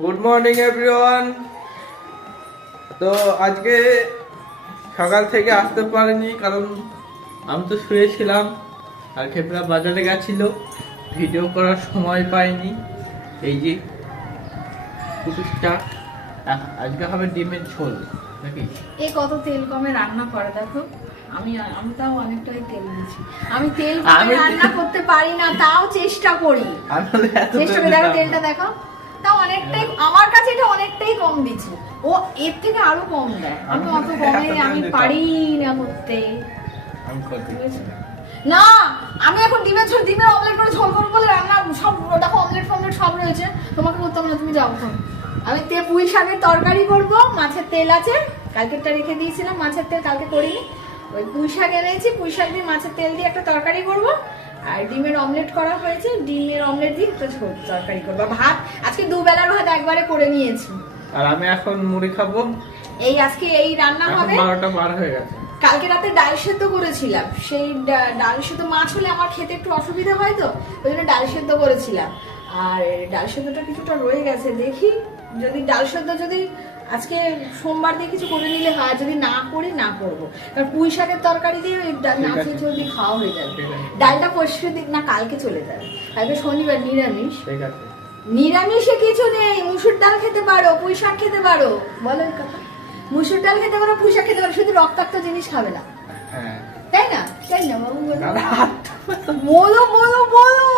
Good morning everyone. তো আজকে সকাল থেকে আসতে পারিনি কারণ আমি তো শুয়েছিলাম আর খেপড়া বাজারে গেছিল, ভিডিও করার সময় পাইনি। এই যে কুটুসটা আজকে হবে ডিমের ঝোল নাকি? এই কত তেল কমে রান্না করে দেখো। আমি তাও অনেকটাই তেল দিয়েছি। আমি তেল কমে রান্না করতে পারি না, তাও চেষ্টা করি। চেষ্টা করে দেখো, তেলটা দেখো, তাও অনেকটাই আমার কাছে এটা অনেকটাই কম দিচ্ছে। ও এর থেকে আরো কম দেয়। আমি অত কমে আমি পারি না করতে। না, আমি এখন ডিমের অমলেট করে ঝোল করবো বলে রান্না সব দেখো, অমলেট ফমলেট সব রয়েছে। তোমাকে করতে হবে না, তুমি যাও। আমি পুঁই শাকের তরকারি করব, মাছের তেল আছে, কালকেরটা রেখে দিয়েছিলাম মাছের তেল, কালকে করিনি। ওই পুঁই শাক এনেছি, পুঁই শাক দিয়ে মাছের তেল দিয়ে একটা তরকারি করব। আর ডিমের অমলেট করা হয়েছে, ডিমের অমলেট দিয়ে একটা তরকারি করবো। ভাত আজকে দুবেলার ভাত একবারে করে নিয়েছি। আর আমি এখন মুড়ি খাবো। এই আজকে এই রান্না হবে। 12টা পার হয়ে গেছে। কালকে রাতে ডাল সেদ্ধ করেছিলাম, সেই ডাল সেদ্ধ মাছ হলে আমার খেতে একটু অসুবিধা হয়, তো ওই জন্য ডাল সেদ্ধ করেছিলাম। আর ডাল সেদ্ধটা কিছুটা রয়ে গেছে, দেখি যদি ডাল সেদ্ধ যদি আজকে সোমবার দিয়ে কিছু করে নিলে হয়, যদি না করি না করবো। কারণ পুঁই শাকের তরকারি দিয়ে মাছের ঝোল দিয়ে খাওয়া হয়ে যাবে। ডালটা পরশু দিন না কালকে চলে যাবে, কালকে শনিবার নিরামিষ। নিরামিষে কিছু নেই, মুসুর ডাল খেতে পারো, পুঁই শাক খেতে পারো। বলো এই কথা, মুসুর ডাল খেতে পারো, পুঁই শাক খেতে পারো, শুধু রক্তাক্ত জিনিস খাবে না, তাই না? তাই না বাবু? বলো বলো বলো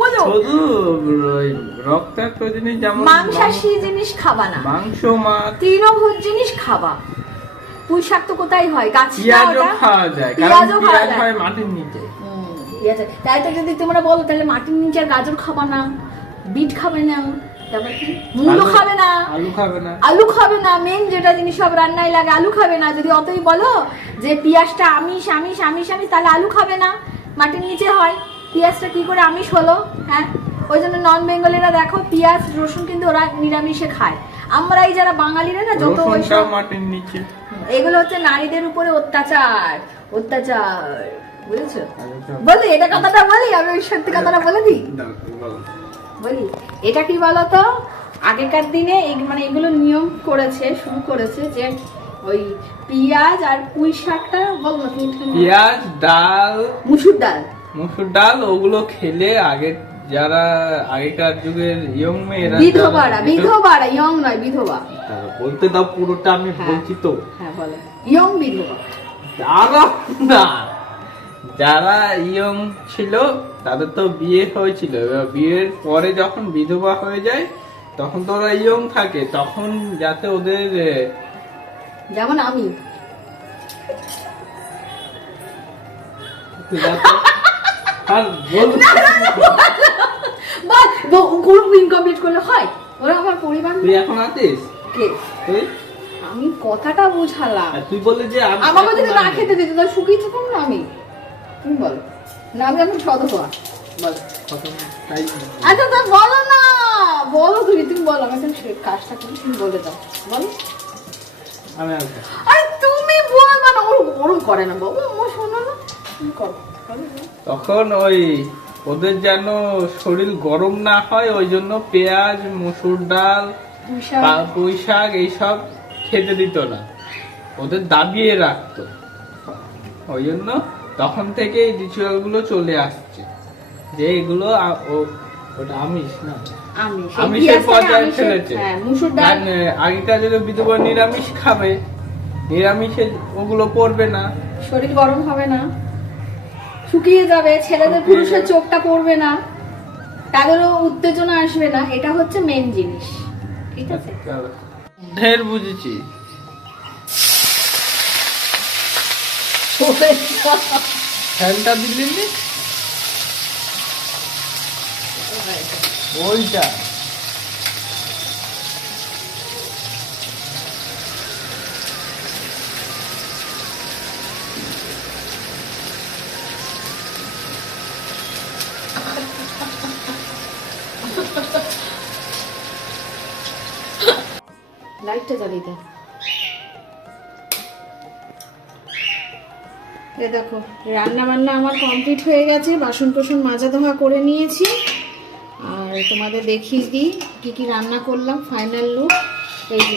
বলো। শুধু রক্তাক্ত জিনিস যেমন মাংসাশী জিনিস খাবা না, মাংস মাছ তৃণভোজ জিনিস খাবা। পুঁই শাক তো কোথায় হয়? গাছে খাওয়া যায়, পেঁয়াজও হয় মাটির নিচে। তাই তো যদি তোমরা বলো তাহলে মাটির নিচে আর গাজর খাবা না, বিট খাবে না, তারপর কি মূলো খাবে না, আলু খাবে না, মেন যেটা জিনিস সব রান্নায় লাগে আলু খাবে না। যদি অতই বলো যে পেঁয়াজটা আমিষ আমিষ আমিষ আমিষ, তাহলে আলু খাবে না, মাটির নিচে হয়। পেঁয়াজটা কি করে আমিষ হলো? হ্যাঁ, ওই জন্য নন বেঙ্গলিরা দেখো পেঁয়াজ রসুন কিন্তু ওরা নিরামিষে খায়। আমরা এই যারা বাঙালিরা না যত মাটির নিচে, এগুলো হচ্ছে নারীদের উপরে অত্যাচার অত্যাচার, বুঝেছো? বলি এটা কথাটা বলি, আমি ওই সত্যি কথাটা বলে দিই, বলি এটা কি বলতো, আগেকার দিনে মানে এগুলো নিয়ম করেছে, শুরু করেছে যে ওই পেঁয়াজ আর পুঁই শাকটা বল না তুমি, পেঁয়াজ ডাল মুসুর ডাল ওগুলো খেলে আগে যারা আগেকার যুগের ইয়ং মেয়েরা, বিধবারা ইয়ং নয় বিধবা, বলতে দাও পুরোটা আমি বলছি তো। হ্যাঁ বলো, ইয়ং বিধবা না, যারা ইয়ং ছিল তাদের তো বিয়ে হয়েছিল, বিয়ের পরে যখন বিধবা হয়ে যায় তখন তো ওরা ইয়ং থাকে, তখন যাতে ওদের, যেমন আমি ইনকমপ্লিট করলে হয়, ওরা আমার পরিবার। তুই এখন আছিস? আমি কথাটা বুঝালাম, তুই বললি যে আমাকে যদি না খেতে দিতে তাহলে শুকিয়ে থাকুন না আমি। তুমি বলো না, আমি এখন সদবা বলো। আচ্ছা তো বলো না, বলো তুমি বলো, আমি কাজটা করি, তুমি বলে দাও, বলো। আরে তুমি বলবা না, ওর গরম করে না বাবু, আমার শোনো না, তুমি করো। তখন ওই ওদের যেন শরীর গরম না হয় ওই জন্য পেঁয়াজ মসুর ডাল পুঁই শাক এইসব খেতে দিত না, ওদের দাবিয়ে রাখতো। ওই জন্য তখন থেকে এই রিচুয়াল গুলো চলে আসছে যে এগুলো ওটা আমিষ না, আমিষের পর্যায়ে ফেলেছে। আগেকার যুগে বিধবা নিরামিষ খাবে, নিরামিষে ওগুলো পড়বে না, শরীর গরম হবে না, শুকিয়ে যাবে, ছেলেদের পুরুষের চোখটা পড়বে না, তাদেরও উত্তেজনা আসবে না, এটা হচ্ছে মেন জিনিস। ঠিক আছে, ঢের বুঝেছি। ফ্যানটা দিলি ওইটা লাইটটা জ্বালিয়ে দে। দেখো রান্না বান্না আমার কমপ্লিট হয়ে গেছে, বাসন কোসন মাজা ধোয়া করে নিয়েছি। আর তোমাদের দেখিয়ে দিই কি কি রান্না করলাম, ফাইনাল লুক। এই যে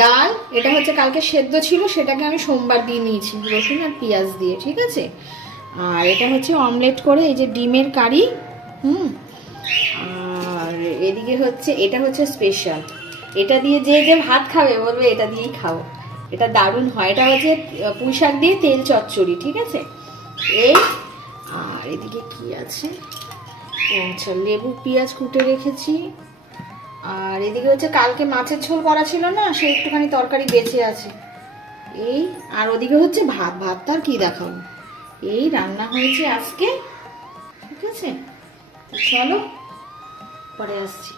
ডাল, এটা হচ্ছে কালকে সেদ্ধ ছিল, সেটাকে আমি সোমবার দিয়ে নিয়েছি রসুন আর পেঁয়াজ দিয়ে, ঠিক আছে। আর এটা হচ্ছে অমলেট করে এই যে ডিমের কারি। আর এদিকে হচ্ছে এটা হচ্ছে স্পেশাল, এটা দিয়ে যে যে ভাত খাবে বলবে এটা দিয়েই খাও, এটা দারুণ হয়। এটা হচ্ছে পুঁই শাক দিয়ে তেল চচ্চড়ি, ঠিক আছে। এই আর এদিকে কি আছে, আচ্ছা লেবু পেঁয়াজ কুটে রেখেছি। আর এদিকে হচ্ছে কালকে মাছের ঝোল করা ছিল না, সে একটুখানি তরকারি বেঁচে আছে। এই আর ওদিকে হচ্ছে ভাত, ভাত তো আর কি দেখাবো, এই রান্না হয়েছে আজকে, ঠিক আছে। চলো পরে আসছি।